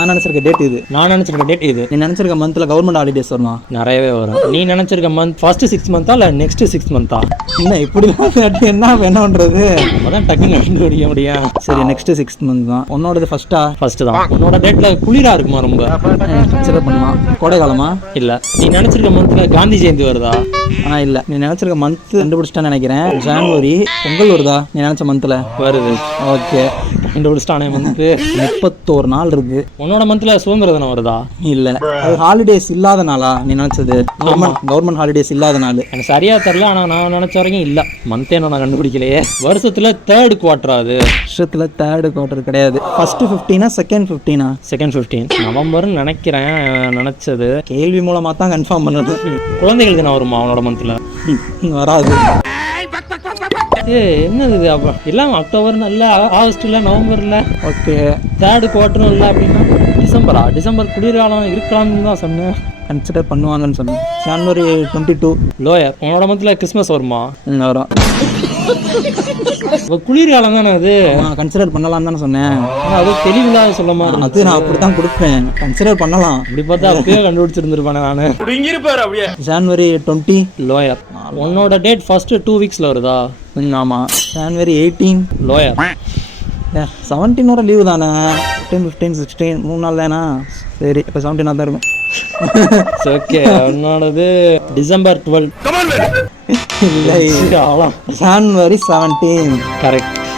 நான் நினைச்சிருக்க டேட் இது. நீ நினைச்சிருக்க மந்த்ல கவர்மெண்ட் ஹாலிடேஸ் வருமா? நிறையவே வரும். நீ நினைச்சிருக்க மந்த் ஃபர்ஸ்ட் 6 மந்த்தா இல்ல நெக்ஸ்ட் 6 மந்த்தா? என்ன இப்படி என்ன பண்றது? அதான் டக்குன்னு கண்டுபிடிக்க முடியும். சரி நெக்ஸ்ட் 6 மந்த் தான். உன்னோடது ஃபர்ஸ்ட் தான். உன்னோட டேட்ல குளிரா இருக்குமா ரொம்ப? கன்சிடர் பண்ணுமா? கோடை காலமா? இல்ல. நீ நினைச்சிருக்க மந்த்ல காந்தி ஜெயந்தி வருதா? இல்ல. நீ நினைச்சிருக்க மந்த் கண்டுபிடிச்சிட்டான்னு நினைக்கிறேன். ஜனவரி. பொங்கல் வருதா நீ நினைச்ச மந்த்ல? வருது. ஓகே கண்டுபிடிச்சிட்டானே. மந்த் 31 நாள் இருக்கு. உன்னோட மந்த்ல சுதந்திர தினம் வருதா? இல்ல. அது ஹாலிடேஸ் இல்லாத நாளா நீ நினைச்சது? கவர்மெண்ட் ஹாலிடேஸ் இல்லாத நாள். எனக்கு சரியா தெரியல. ஆனா நான் நினைச்ச வரைக்கும் இல்ல. மந்த் என்ன நான் கண்டுபிடிக்கலையே. வருஷத்துல 3rd குவார்டர் அது. வருஷத்துல 3rd குவார்டர் கிடையாது. ஃபர்ஸ்ட் 15 செகண்ட் 15 செகண்ட் 15 நவம்பர்னு நினைக்கிறேன். நினைச்சது கேள்வி மூலமா தான் கன்ஃபார்ம் பண்ணது. குழந்தைகள் தினம் வருமா அவனோட மந்த்ல? வராது. என்னது இது? எல்லாம் அக்டோபர் இல்ல, ஆகஸ்ட் இல்ல, நவம்பர் இல்ல. ஓகே 3rd குவார்டரும் இல்ல அப்படின்னா டிசம்பரா? டிசம்பர் குளிர்காலம் இருக்கலாம்னு தான் சொன்னேன். கன்சிடர் பண்ணுவாங்கன்னு சொன்னேன். ஜனவரி 22 லோயர். உன்னோட மந்த்ல கிறிஸ்மஸ் வருமா? வரும். குளிர்காலம் தானே அது. கன்சிடர் பண்ணலாம் தானே சொன்னேன். அது தெளிவில்லாத சொல்ல மாதிரி. அது நான் அப்படித்தான் கொடுப்பேன். கன்சிடர் பண்ணலாம். அப்படி பார்த்தா அப்படியே கண்டுபிடிச்சிருந்துருப்பானே நானு. ஜனவரி 20 லோயர். உன்னோட டேட் ஃபர்ஸ்ட் 2 வீக்ஸ்ல வருதா? ஆமா. ஜனவரி 18 லோயர். 17 லீவு தானே. 15 15 16 3 நாள் தானே. சரி இப்போ 17 தான் இருக்கும். ஓகே. உன்னோடது டிசம்பர் 12. இல்லை, ஜனவரி 17. கரெக்ட்.